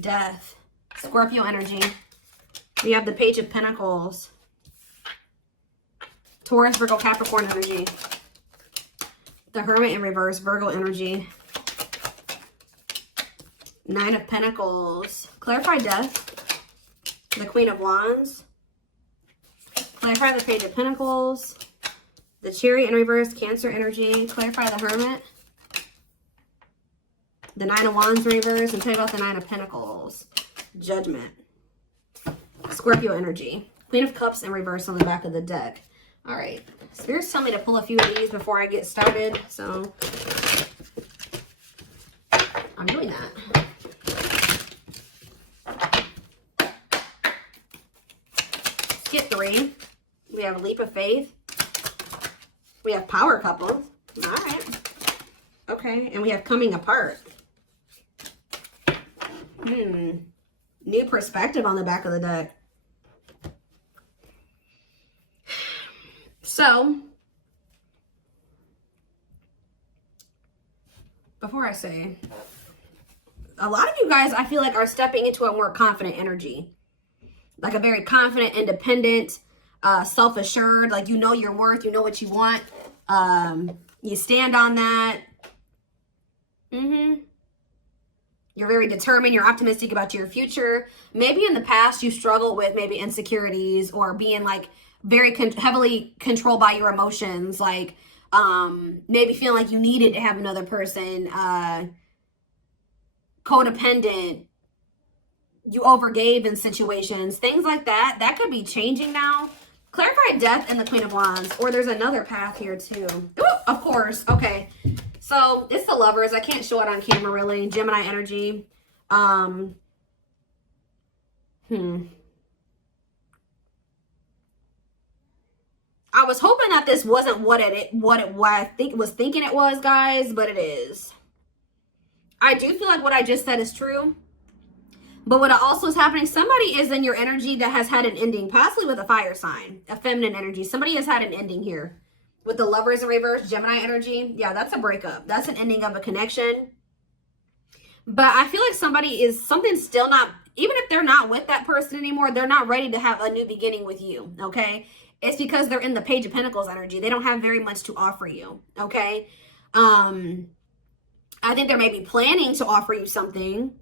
Death. Scorpio energy. We have the Page of Pentacles. Taurus, Virgo, Capricorn energy. The Hermit in reverse, Virgo energy. Nine of Pentacles. Clarify death. The Queen of Wands. Clarify the Page of Pentacles. The Chariot in reverse, Cancer energy. Clarify the Hermit. The Nine of Wands in reverse. And tell you about the Nine of Pentacles. Judgment. Scorpio energy. Queen of Cups in reverse on the back of the deck. All right. Spirits tell me to pull a few of these before I get started. So I'm doing that. Skip 3. We have a Leap of Faith. We have Power Couple. All right. Okay. And we have Coming Apart. New Perspective on the back of the deck. So, before I say, a lot of you guys, I feel like, are stepping into a more confident energy. Like a very confident, independent, self-assured. Like, you know your worth. You know what you want. You stand on that. You're very determined. You're optimistic about your future. Maybe in the past you struggled with maybe insecurities or being like very heavily controlled by your emotions. Like maybe feeling like you needed to have another person. Codependent. You overgave in situations. Things like that. That could be changing now. Clarify death and the Queen of Wands. Or there's another path here too. Ooh, of course. Okay. So it's the Lovers. I can't show it on camera really. Gemini energy. I was hoping that this wasn't what I think it was thinking it was, guys, but it is. I do feel like what I just said is true. But what also is happening, somebody is in your energy that has had an ending, possibly with a fire sign, a feminine energy. Somebody has had an ending here. With the Lovers in reverse, Gemini energy. Yeah, that's a breakup. That's an ending of a connection. But I feel like something's still not, even if they're not with that person anymore, they're not ready to have a new beginning with you, okay? It's because they're in the Page of Pentacles energy. They don't have very much to offer you, okay? I think they're maybe planning to offer you something.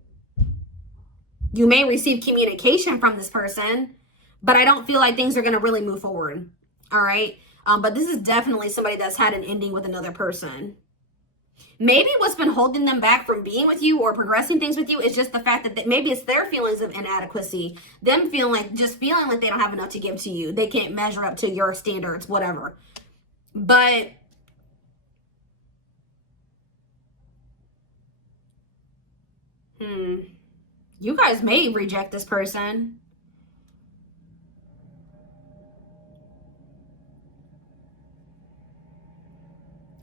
You may receive communication from this person, but I don't feel like things are going to really move forward, all right? But this is definitely somebody that's had an ending with another person. Maybe what's been holding them back from being with you or progressing things with you is just the fact that maybe it's their feelings of inadequacy. Them feeling like they don't have enough to give to you. They can't measure up to your standards, whatever. But you guys may reject this person.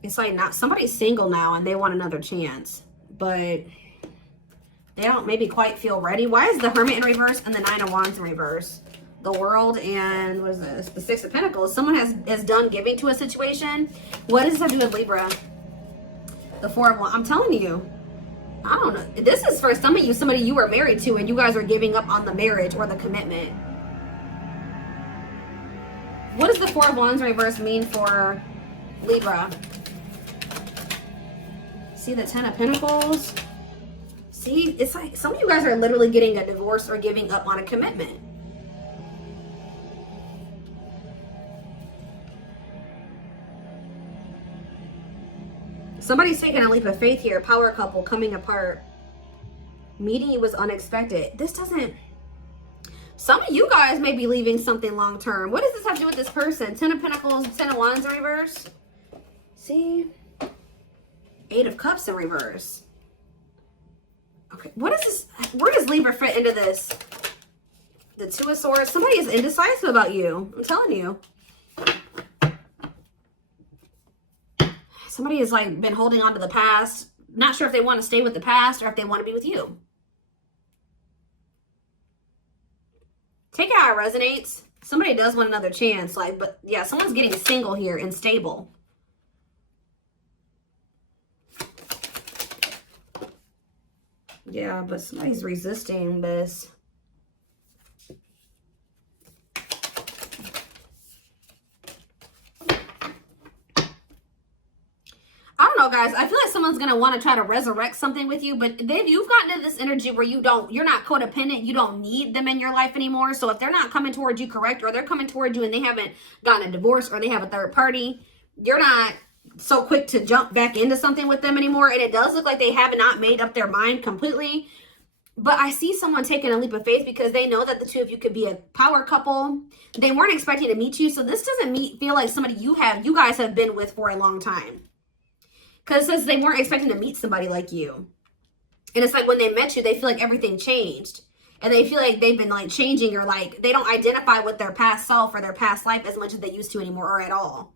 It's like not somebody's single now and they want another chance, but they don't maybe quite feel ready. Why is the Hermit in reverse and the Nine of Wands in reverse? The World and what is this? The Six of Pentacles. Someone has done giving to a situation. What does this have to do with Libra? The Four of Wands. I'm telling you, I don't know. This is for some of you, somebody you were married to and you guys are giving up on the marriage or the commitment. What does the Four of Wands in reverse mean for Libra? See the Ten of Pentacles? See, it's like some of you guys are literally getting a divorce or giving up on a commitment. Somebody's taking a leap of faith here. Power couple, coming apart. Meeting you was unexpected. This doesn't... Some of you guys may be leaving something long term. What does this have to do with this person? Ten of Pentacles, Ten of Wands in reverse. See? Eight of Cups in reverse. Okay, what is this? Where does Libra fit into this? The Two of Swords. Somebody is indecisive about you. I'm telling you. Somebody has like been holding on to the past. Not sure if they want to stay with the past or if they want to be with you. Take it how it resonates. Somebody does want another chance. Like, but yeah, someone's getting single here and stable. Yeah, but somebody's resisting this. I don't know, guys. I feel like someone's going to want to try to resurrect something with you, but then you've gotten into this energy where you're not codependent. You don't need them in your life anymore. So if they're not coming towards you correct, or they're coming towards you and they haven't gotten a divorce, or they have a third party, you're not so quick to jump back into something with them anymore. And it does look like they have not made up their mind completely. But I see someone taking a leap of faith because they know that the two of you could be a power couple. They weren't expecting to meet you. So this doesn't feel like somebody you guys have been with for a long time. Because it says they weren't expecting to meet somebody like you. And it's like when they met you, they feel like everything changed. And they feel like they've been like changing, or like they don't identify with their past self or their past life as much as they used to anymore, or at all.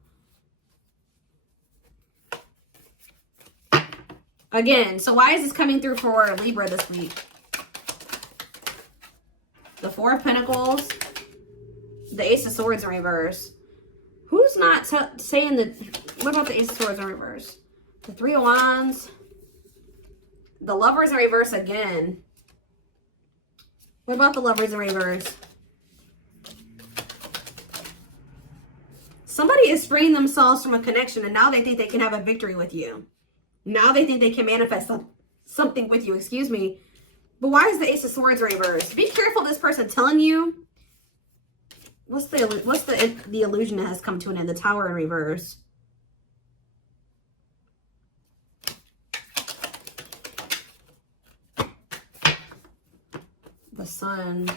Again, so why is this coming through for Libra this week? The Four of Pentacles. The Ace of Swords in reverse. Who's not saying that? What about the Ace of Swords in reverse? The Three of Wands. The Lovers in reverse again. What about the Lovers in reverse? Somebody is freeing themselves from a connection, and now they think they can have a victory with you. Now they think they can manifest something with you, excuse me. But why is the Ace of Swords in reverse? Be careful this person telling you. What's the illusion that has come to an end? The Tower in reverse. The Sun.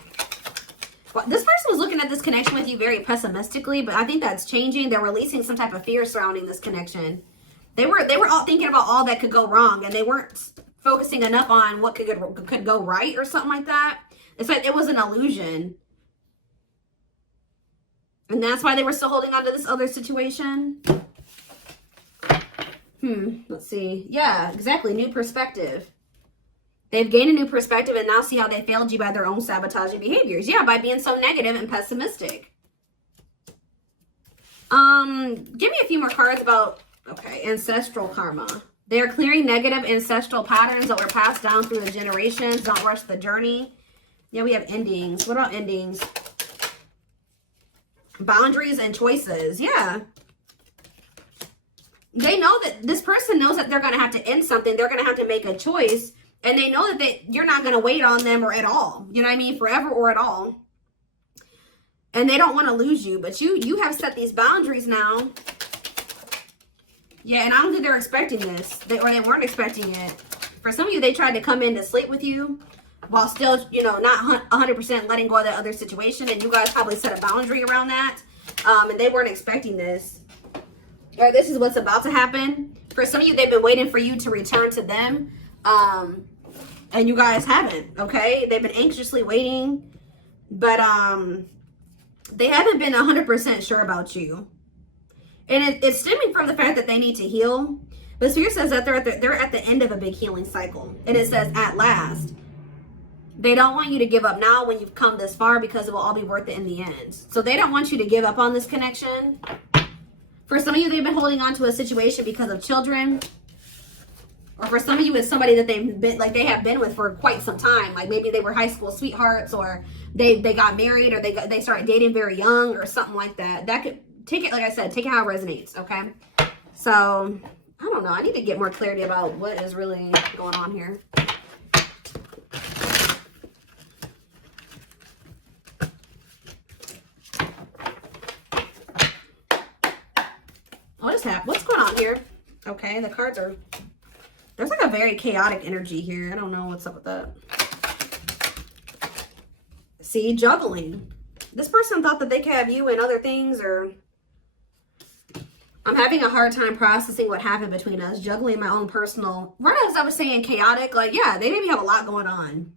Well, this person was looking at this connection with you very pessimistically, but I think that's changing. They're releasing some type of fear surrounding this connection. They were all thinking about all that could go wrong, and they weren't focusing enough on what could go right or something like that. It's like it was an illusion. And that's why they were still holding on to this other situation. Let's see. Yeah, exactly. New perspective. They've gained a new perspective and now see how they failed you by their own sabotaging behaviors. Yeah, by being so negative and pessimistic. Give me a few more cards about, okay, ancestral karma. They're clearing negative ancestral patterns that were passed down through the generations. Don't rush the journey. Yeah, we have endings. What about endings? Boundaries and choices. Yeah. They know that this person knows that they're going to have to end something. They're going to have to make a choice. And they know that you're not going to wait on them or at all. You know what I mean? Forever or at all. And they don't want to lose you. But you have set these boundaries now. Yeah, and I don't think they're expecting this. They weren't expecting it. For some of you, they tried to come in to sleep with you while still, you know, not 100% letting go of that other situation. And you guys probably set a boundary around that. And they weren't expecting this. Or this is what's about to happen. For some of you, they've been waiting for you to return to them. And you guys haven't, okay? They've been anxiously waiting. But they haven't been 100% sure about you. And it's stemming from the fact that they need to heal. But Spirit says that they're at the end of a big healing cycle. And it says, at last. They don't want you to give up now when you've come this far, because it will all be worth it in the end. So they don't want you to give up on this connection. For some of you, they've been holding on to a situation because of children. Or for some of you, it's somebody that they have been with for quite some time. Like maybe they were high school sweethearts, or they got married, or they started dating very young, or something like that. That could take it, like I said, take it how it resonates, okay? So, I don't know. I need to get more clarity about what is really going on here. What's going on here? Okay, the cards are... There's like a very chaotic energy here. I don't know what's up with that. See, juggling. This person thought that they could have you and other things, or... I'm having a hard time processing what happened between us. Juggling my own personal... Right as I was saying chaotic, like, yeah, they maybe have a lot going on.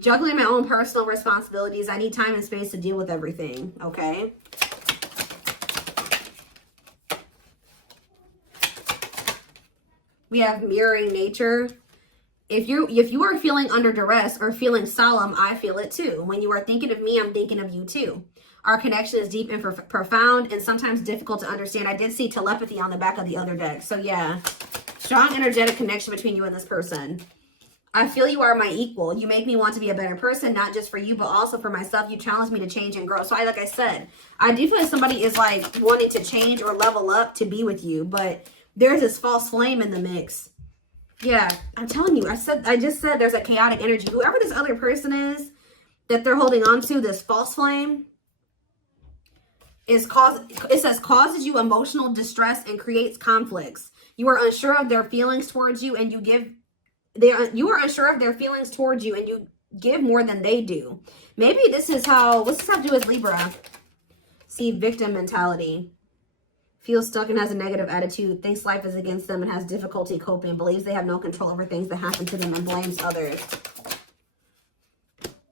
Juggling my own personal responsibilities. I need time and space to deal with everything, okay? We have mirroring nature. If you are feeling under duress or feeling solemn, I feel it too. When you are thinking of me, I'm thinking of you too. Our connection is deep and profound and sometimes difficult to understand. I did see telepathy on the back of the other deck. So yeah, strong energetic connection between you and this person. I feel you are my equal. You make me want to be a better person, not just for you, but also for myself. You challenge me to change and grow. So like I said, I do feel like somebody is like wanting to change or level up to be with you, but there's this false flame in the mix. Yeah, I'm telling you, I just said there's a chaotic energy. Whoever this other person is that they're holding on to, this false flame, it says causes you emotional distress and creates conflicts. You are unsure of their feelings towards you, and you are unsure of their feelings towards you, and you give more than they do. Maybe this is how, what's this have to do with Libra? See, victim mentality. Feels stuck and has a negative attitude, thinks life is against them and has difficulty coping, believes they have no control over things that happen to them and blames others.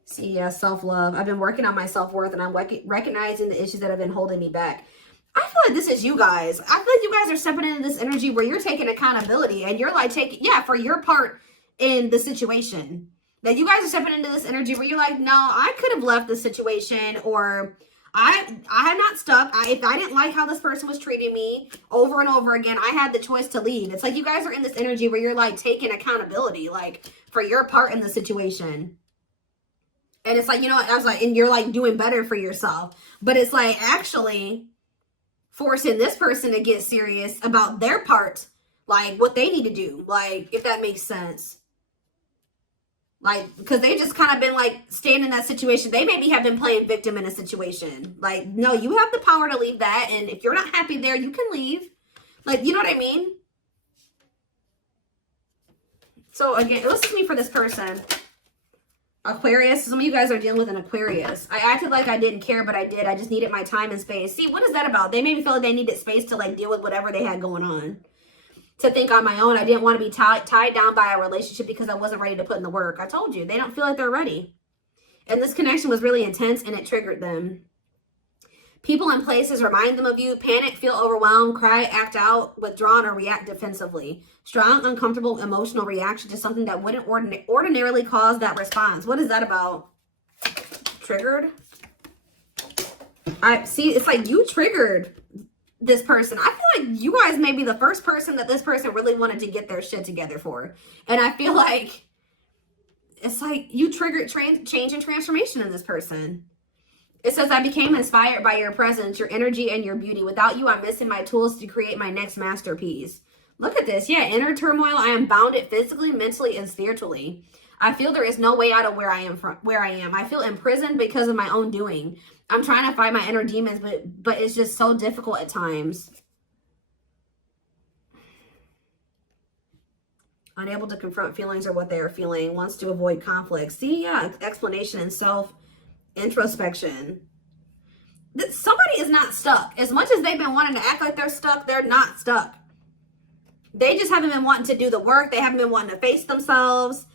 See, yeah, self-love. I've been working on my self-worth, and I'm recognizing the issues that have been holding me back. I feel like this is you guys. I feel like you guys are stepping into this energy where you're taking accountability, and you're like taking, yeah, for your part in the situation. That you guys are stepping into this energy where you're like, no, I could have left the situation, or I'm not stuck. If I didn't like how this person was treating me over and over again, I had the choice to leave. It's like you guys are in this energy where you're like taking accountability, like for your part in the situation. And it's like, you know, I was like, and you're like doing better for yourself. But it's like actually forcing this person to get serious about their part, like what they need to do. Like, if that makes sense. Like, because they just kind of been like staying in that situation. They maybe have been playing victim in a situation. Like, no, you have the power to leave that. And if you're not happy there, you can leave. Like, you know what I mean? So again, this is me for this person. Aquarius. Some of you guys are dealing with an Aquarius. I acted like I didn't care, but I did. I just needed my time and space. See, what is that about? They made me feel like they needed space to like deal with whatever they had going on. To think on my own. I didn't want to be tied down by a relationship because I wasn't ready to put in the work. I told you, they don't feel like they're ready. And this connection was really intense, and it triggered them. People and places remind them of you. Panic, feel overwhelmed, cry, act out, withdrawn, or react defensively. Strong, uncomfortable, emotional reaction to something that wouldn't ordinarily cause that response. What is that about? Triggered? I see, it's like you triggered this person. I feel like you guys may be the first person that this person really wanted to get their shit together for. And I feel like it's like you triggered change and transformation in this person. It says, I became inspired by your presence, your energy, and your beauty. Without you, I'm missing my tools to create my next masterpiece. Look at this. Yeah, inner turmoil. I am bounded physically, mentally, and spiritually. I feel there is no way out of where I am. I feel imprisoned because of my own doing. I'm trying to fight my inner demons, but it's just so difficult at times. Unable to confront feelings or what they are feeling. Wants to avoid conflict. See, yeah, explanation and self-introspection. Somebody is not stuck. As much as they've been wanting to act like they're stuck, they're not stuck. They just haven't been wanting to do the work. They haven't been wanting to face themselves.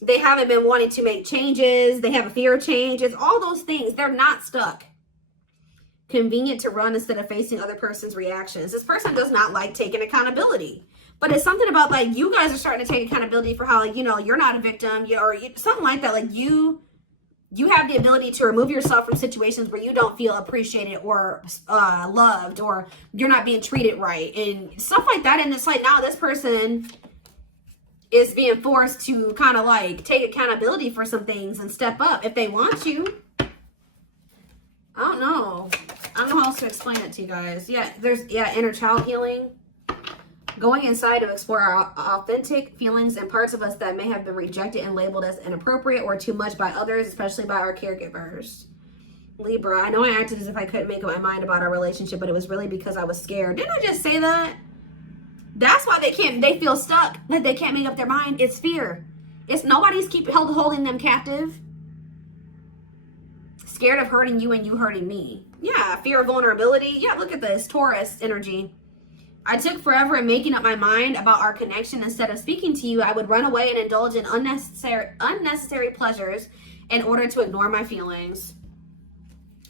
They haven't been wanting to make changes. They have a fear of change. It's all those things. They're not stuck. Convenient to run instead of facing other person's reactions. This person does not like taking accountability. But it's something about like you guys are starting to take accountability for how, like, you know, you're not a victim or something like that. Like you have the ability to remove yourself from situations where you don't feel appreciated or loved, or you're not being treated right and stuff like that. And it's like now this person is being forced to kind of like take accountability for some things and step up if they want you. I don't know how else to explain it to you guys. Yeah, there's inner child healing. Going inside to explore our authentic feelings and parts of us that may have been rejected and labeled as inappropriate or too much by others, especially by our caregivers. Libra, I know I acted as if I couldn't make up my mind about our relationship, but it was really because I was scared. Didn't I just say that? That's why they feel stuck, that they can't make up their mind. It's fear. It's nobody's holding them captive. Scared of hurting you and you hurting me. Yeah, fear of vulnerability. Yeah, look at this, Taurus energy. I took forever in making up my mind about our connection. Instead of speaking to you, I would run away and indulge in unnecessary pleasures in order to ignore my feelings.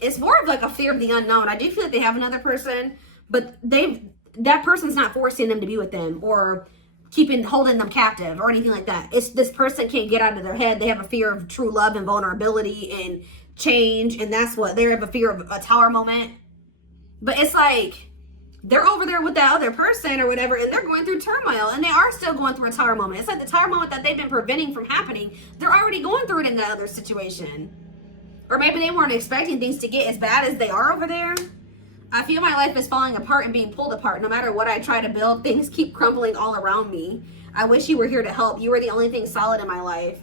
It's more of like a fear of the unknown. I do feel like they have another person, but that person's not forcing them to be with them or holding them captive or anything like that. It's this person can't get out of their head. They have a fear of true love and vulnerability and change, and that's what they have a fear of, a tower moment. But it's like they're over there with that other person or whatever, and they're going through turmoil, and they are still going through a tower moment. It's like the tower moment that they've been preventing from happening. They're already going through it in that other situation. Or maybe they weren't expecting things to get as bad as they are over there. I feel my life is falling apart and being pulled apart. No matter what I try to build, things keep crumbling all around me. I wish you were here to help. You were the only thing solid in my life.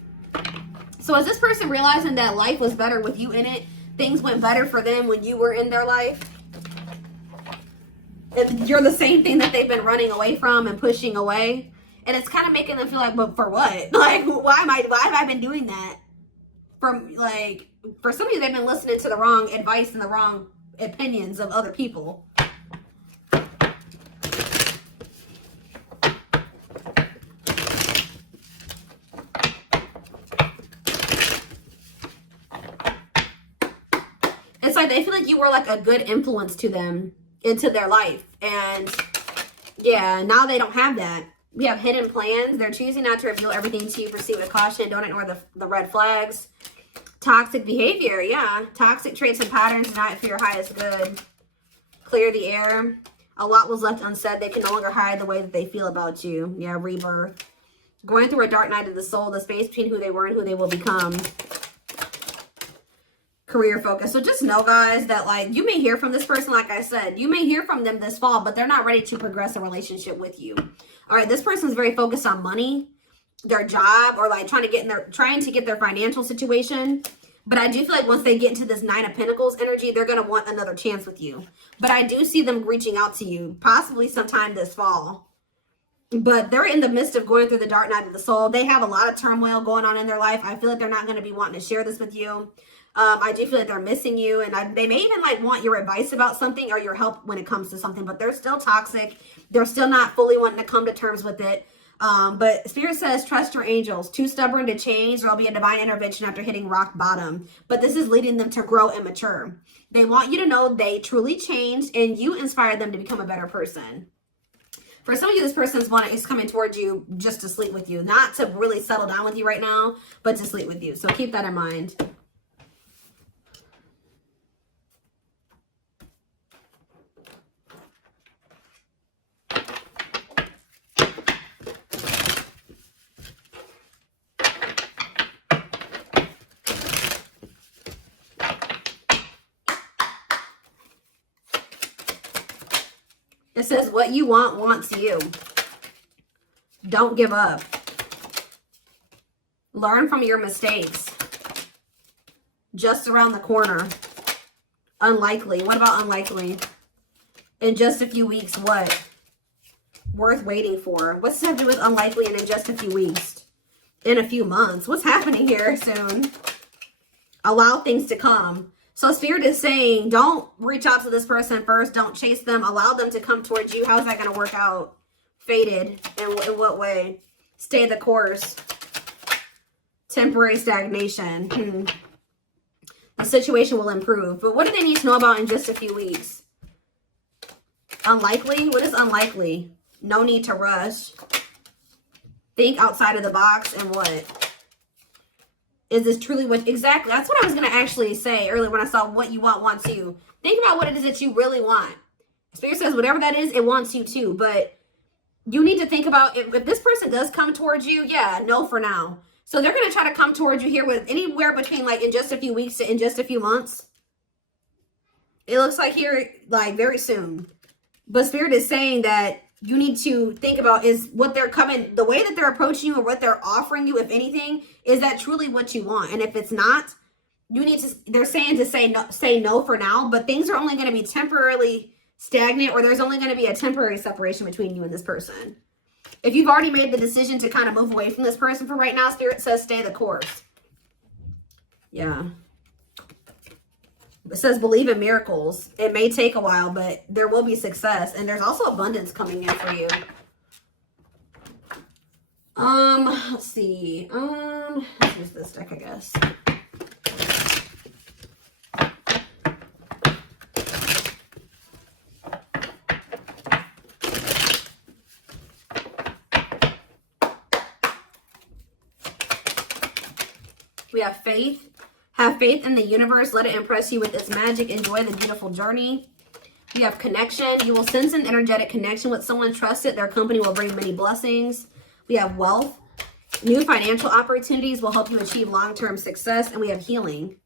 So is this person realizing that life was better with you in it? Things went better for them when you were in their life? You're the same thing that they've been running away from and pushing away. And it's kind of making them feel like, but for what? Like, why have I been doing that? For some of you, they've been listening to the wrong advice and the wrong opinions of other people. It's like they feel like you were like a good influence to them, into their life. And yeah, now they don't have that. We have hidden plans. They're choosing not to reveal everything to you. Proceed with caution. Don't ignore the red flags. Toxic behavior. Yeah. Toxic traits and patterns not for your highest good. Clear the air. A lot was left unsaid. They can no longer hide the way that they feel about you. Yeah. Rebirth. Going through a dark night of the soul. The space between who they were and who they will become. Career focus. So just know, guys, that like you may hear from this person. Like I said, you may hear from them this fall, but they're not ready to progress a relationship with you. All right, this person is very focused on money, their job, or like trying to get their financial situation. But I do feel like once they get into this Nine of Pentacles energy, they're going to want another chance with you. But I do see them reaching out to you possibly sometime this fall. But they're in the midst of going through the dark night of the soul. They have a lot of turmoil going on in their life. I feel like they're not going to be wanting to share this with you. I do feel like they're missing you, and they may even like want your advice about something or your help when it comes to something, but they're still toxic. They're still not fully wanting to come to terms with it. But Spirit says, trust your angels. Too stubborn to change. There'll be a divine intervention after hitting rock bottom. But this is leading them to grow and mature. They want you to know they truly changed, and you inspired them to become a better person. For some of you, this person is coming towards you just to sleep with you. Not to really settle down with you right now, but to sleep with you. So keep that in mind. It says, what you want wants you. Don't give up. Learn from your mistakes. Just around the corner. Unlikely. What about unlikely? In just a few weeks, what? Worth waiting for. What's to do with unlikely and in just a few weeks? In a few months. What's happening here soon? Allow things to come. So Spirit is saying, don't reach out to this person first. Don't chase them. Allow them to come towards you. How's that going to work out? Fated. In what way? Stay the course. Temporary stagnation. The situation will improve. But what do they need to know about in just a few weeks? Unlikely? What is unlikely? No need to rush. Think outside of the box and what? Is this truly what? Exactly. That's what I was going to actually say earlier when I saw what you want wants you. Think about what it is that you really want. Spirit says whatever that is, it wants you too. But you need to think about if this person does come towards you, yeah, no for now. So they're going to try to come towards you here with anywhere between like in just a few weeks to in just a few months. It looks like here, like very soon. But Spirit is saying that you need to think about is what they're coming, the way that they're approaching you or what they're offering you, if anything, is that truly what you want? And if it's not, you need to, they're saying to say no for now, but things are only going to be temporarily stagnant, or there's only going to be a temporary separation between you and this person. If you've already made the decision to kind of move away from this person for right now, Spirit says stay the course. Yeah. It says believe in miracles. It may take a while, but there will be success. And there's also abundance coming in for you. Let's see. Let's use this deck, I guess. We have faith. Have faith in the universe. Let it impress you with its magic. Enjoy the beautiful journey. You have connection. You will sense an energetic connection with someone trusted. Their company will bring many blessings. We have wealth. New financial opportunities will help you achieve long-term success. And we have healing.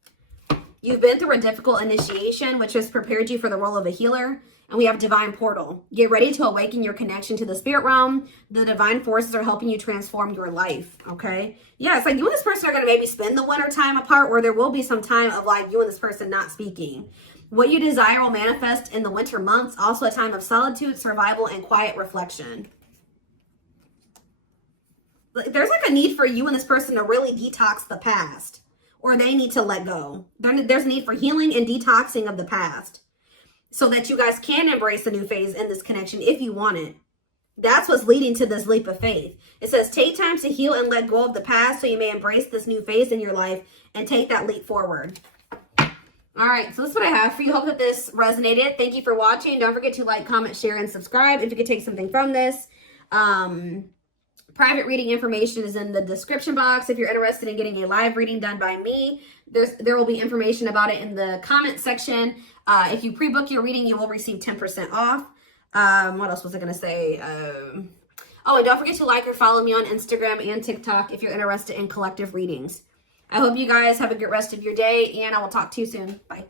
You've been through a difficult initiation, which has prepared you for the role of a healer. And we have divine portal. Get ready to awaken your connection to the spirit realm. The divine forces are helping you transform your life, okay? Yeah, it's like you and this person are going to maybe spend the winter time apart, where there will be some time of like you and this person not speaking. What you desire will manifest in the winter months. Also a time of solitude, survival, and quiet reflection. There's like a need for you and this person to really detox the past. Or they need to let go. There's a need for healing and detoxing of the past, so that you guys can embrace the new phase in this connection if you want it. That's what's leading to this leap of faith. It says, take time to heal and let go of the past so you may embrace this new phase in your life and take that leap forward. All right, so this is what I have for you. Hope that this resonated. Thank you for watching. Don't forget to like, comment, share, and subscribe if you could take something from this. Private reading information is in the description box. If you're interested in getting a live reading done by me, there will be information about it in the comment section. If you pre-book your reading, you will receive 10% off. What else was I going to say? Oh, and don't forget to like or follow me on Instagram and TikTok if you're interested in collective readings. I hope you guys have a good rest of your day, and I will talk to you soon. Bye.